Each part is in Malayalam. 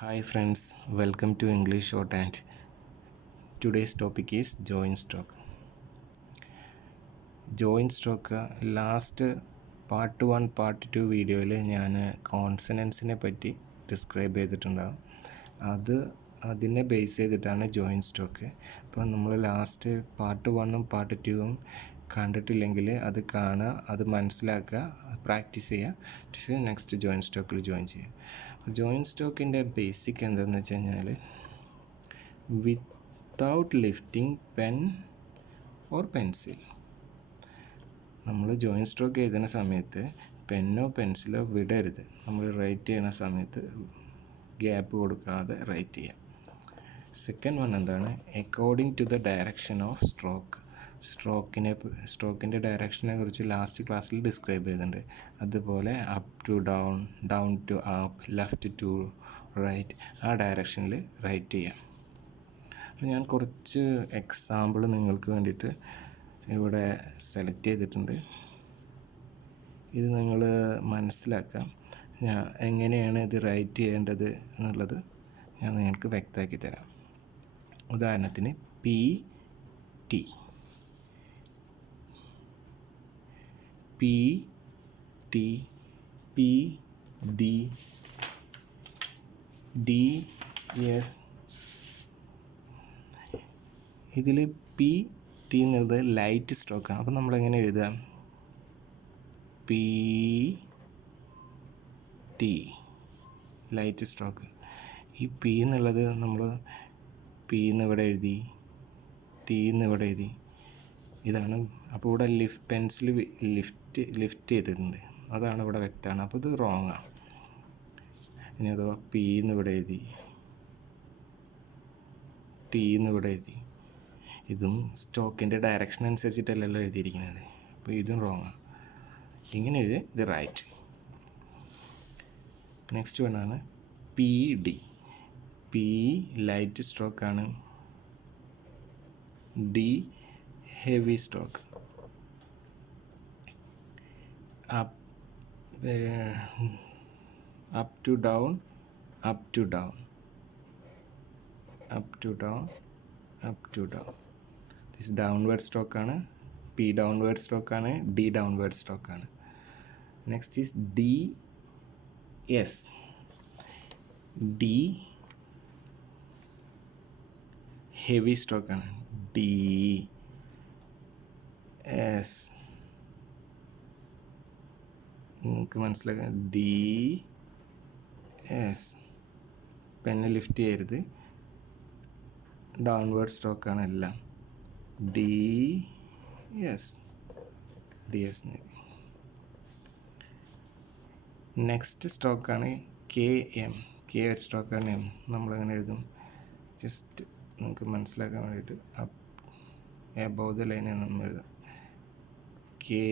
Hi friends, welcome to English Shorthand. Today's topic is join stroke. Join stroke last part 1 part 2 വീഡിയോയിൽ ഞാൻ കോൺസണൻസിനെ പറ്റി ഡിസ്ക്രൈബ് ചെയ്തിട്ടുണ്ടാകും. അതിനെ ബേസ് ചെയ്തിട്ടാണ് ജോയിൻ സ്ട്രോക്ക്. അപ്പോൾ നമ്മൾ ലാസ്റ്റ് പാർട്ട് 1ഉം പാർട്ട് 2ഉം കണ്ടിട്ടില്ലെങ്കിൽ അത് കാണുക, അത് മനസ്സിലാക്കുക, പ്രാക്ടീസ് ചെയ്യുക, നെക്സ്റ്റ് ജോയിൻ സ്ട്രോക്കിൽ ജോയിൻ ചെയ്യുക. ജോയിൻ സ്ട്രോക്കിൻ്റെ ബേസിക് എന്താണെന്ന് വെച്ച് കഴിഞ്ഞാൽ without lifting pen or pencil. നമ്മൾ ജോയിൻ സ്ട്രോക്ക് എഴുതുന്ന സമയത്ത് പെന്നോ പെൻസിലോ വിടരുത്. നമ്മൾ റൈറ്റ് ചെയ്യുന്ന സമയത്ത് ഗ്യാപ്പ് കൊടുക്കാതെ റൈറ്റ് ചെയ്യാം. സെക്കൻഡ് വൺ എന്താണ്? According to the direction of stroke. സ്ട്രോക്കിൻ്റെ ഡയറക്ഷനെ കുറിച്ച് ലാസ്റ്റ് ക്ലാസ്സിൽ ഡിസ്ക്രൈബ് ചെയ്തിട്ടുണ്ട്. അതുപോലെ up to down, down to up, left to right, ആ ഡയറക്ഷനിൽ റൈറ്റ് ചെയ്യാം. ഞാൻ കുറച്ച് എക്സാമ്പിൾ നിങ്ങൾക്ക് വേണ്ടിയിട്ട് ഇവിടെ സെലക്ട് ചെയ്തിട്ടുണ്ട്. ഇത് നിങ്ങൾ മനസ്സിലാക്കാം. ഞാൻ എങ്ങനെയാണ് ഇത് റൈറ്റ് ചെയ്യേണ്ടത് എന്നുള്ളത് ഞാൻ നിങ്ങൾക്ക് വ്യക്തമാക്കി തരാം. ഉദാഹരണത്തിന് P T, P T, P D, D S. ഇതിൽ പി ടി എന്നുള്ളത് ലൈറ്റ് സ്ട്രോക്കാണ്. അപ്പോൾ നമ്മളെങ്ങനെ എഴുതാം? P T, light stroke. ഈ പി എന്നുള്ളത് നമ്മൾ പി എന്ന് ഇവിടെ എഴുതി, ടി എന്ന് ഇവിടെ എഴുതി, ഇതാണ്. അപ്പോൾ ഇവിടെ പെൻസിൽ ലിഫ്റ്റ് ചെയ്തിട്ടുണ്ട്, അതാണ് ഇവിടെ വ്യക്തമാണ്. അപ്പോൾ ഇത് റോങ് ആണ്. ഇനി അഥവാ പി എന്ന് ഇവിടെ എഴുതി, ടി എന്ന് ഇവിടെ എഴുതി, ഇതും സ്റ്റോക്കിൻ്റെ ഡയറക്ഷൻ അനുസരിച്ചിട്ടല്ലല്ലോ എഴുതിയിരിക്കുന്നത്. അപ്പോൾ ഇതും റോങ് ആണ്. ഇങ്ങനെ എഴുതി ഇത് റൈറ്റ്. നെക്സ്റ്റ് വണ്ണാണ് പി ഡി. പി ലൈറ്റ് സ്ട്രോക്കാണ്, D heavy stroke. Up to down, up to down, up to down, up to down. This downward സ്ട്രോക്കാണ്. പി ഡൗൺവേർഡ് സ്ട്രോക്കാണ്, ഡി ഡൗൺവേർഡ് സ്ട്രോക്കാണ്. Next is D S. D heavy സ്ട്രോക്കാണ്, ഡി എസ്. നിങ്ങൾക്ക് മനസ്സിലാക്കാം, ഡി എസ്. പെന്ന് ലിഫ്റ്റ് ചെയ്യരുത്, ഡൗൺവേർഡ് സ്ട്രോക്കാണ് എല്ലാം. D S, D S. Next സ്ട്രോക്കാണ് കെ എം. കെ ഒരു സ്ട്രോക്കാണ് എം. നമ്മളെങ്ങനെ എഴുതും? ജസ്റ്റ് നമുക്ക് മനസ്സിലാക്കാൻ വേണ്ടിയിട്ട് എബവ് ദ ലൈൻ നമ്മൾ എഴുതാം. K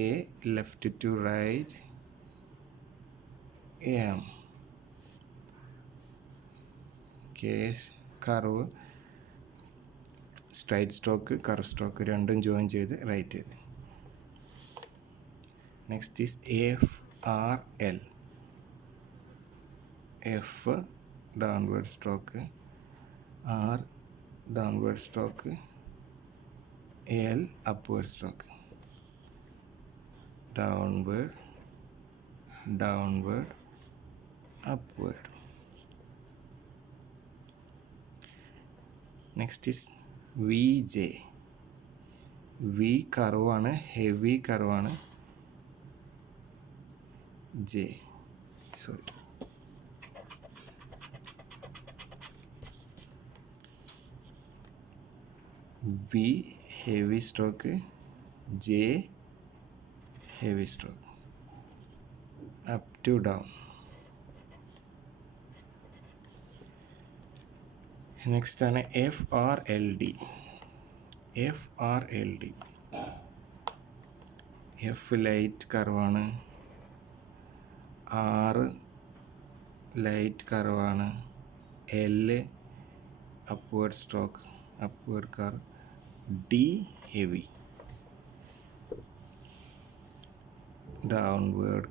left to right M. K curve, straight stroke, curve stroke രണ്ടും ജോയിൻ ചെയ്ത് റൈറ്റ് ചെയ്ത്. Next is F R L. F downward stroke, R downward stroke, L upward stroke. Downward, downward, upward. Next is V J. V കർവാണ്, ഹെവി കർവാണ്, J. Sorry, V heavy stroke, J heavy stroke. Up to down. Next ആണ് F R L D. F R L D. F light കർവാണ്, ആർ ലൈറ്റ് കർവാണ്, L upward stroke, upward curve, D heavy, downward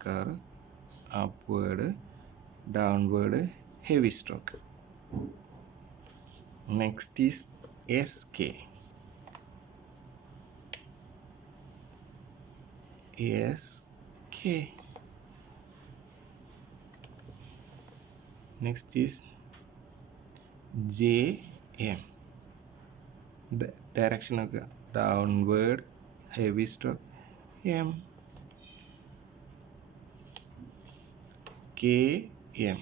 curve, upward, downward heavy stroke. Next is SK. SK. Next is JM. Direction of downward heavy stroke M. KM.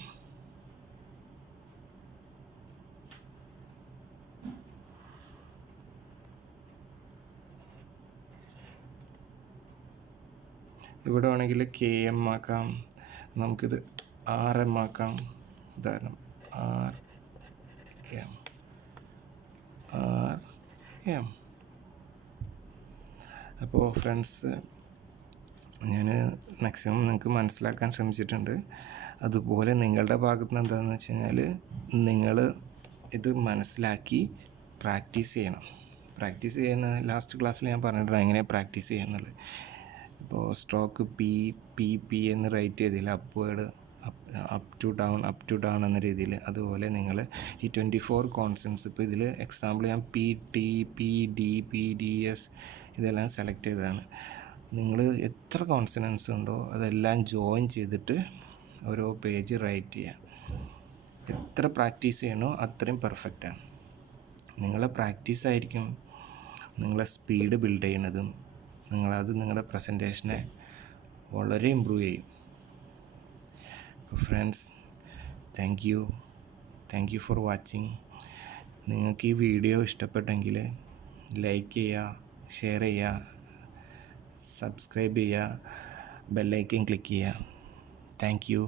ഇവിടെ വേണമെങ്കിൽ KM ആക്കാം, നമുക്കിത് RM ആക്കാം. ഉദാഹരണം RM. അപ്പോൾ ഫ്രണ്ട്സ്, ഞാൻ മാക്സിമം നിങ്ങൾക്ക് മനസ്സിലാക്കാൻ ശ്രമിച്ചിട്ടുണ്ട്. അതുപോലെ നിങ്ങളുടെ ഭാഗത്ത് നിന്ന് എന്താണെന്ന് വെച്ച് കഴിഞ്ഞാൽ നിങ്ങൾ ഇത് മനസ്സിലാക്കി പ്രാക്ടീസ് ചെയ്യണം. പ്രാക്ടീസ് ചെയ്യുന്ന ലാസ്റ്റ് ക്ലാസ്സിൽ ഞാൻ പറഞ്ഞിട്ടുണ്ട് എങ്ങനെ പ്രാക്ടീസ് ചെയ്യുന്നുള്ളത്. ഇപ്പോൾ സ്ട്രോക്ക് പി എന്ന് റൈറ്റ് ചെയ്തില്ല, അപ്വേഡ് അപ്പ് ടു ഡൗൺ എന്ന രീതിയിൽ. അതുപോലെ നിങ്ങൾ ഈ 24 കോൺസെപ്റ്റ്സ്, ഇപ്പോൾ ഇതിൽ എക്സാമ്പിൾ ഞാൻ PTPDPDS ഇതെല്ലാം സെലക്ട് ചെയ്തതാണ്. നിങ്ങൾ എത്ര കോൺസണൻസ് ഉണ്ടോ അതെല്ലാം ജോയിൻ ചെയ്തിട്ട് ഓരോ പേജ് റൈറ്റ് ചെയ്യാം. എത്ര പ്രാക്ടീസ് ചെയ്യണോ അത്രയും പെർഫെക്റ്റാണ്. നിങ്ങളെ പ്രാക്ടീസ് ആയിരിക്കും നിങ്ങളെ സ്പീഡ് ബിൽഡ് ചെയ്യുന്നതും. നിങ്ങളുടെ പ്രസൻറ്റേഷനെ വളരെ ഇമ്പ്രൂവ് ചെയ്യും. Friends, thank you for watching. നിങ്ങൾക്ക് ഈ വീഡിയോ ഇഷ്ടപ്പെട്ടെങ്കിൽ ലൈക്ക് ചെയ്യുക, ഷെയർ ചെയ്യുക, സബ്സ്ക്രൈബ് ചെയ്യുക, ബെല്ലൈക്കൻ ക്ലിക്ക് ചെയ്യുക. Thank you.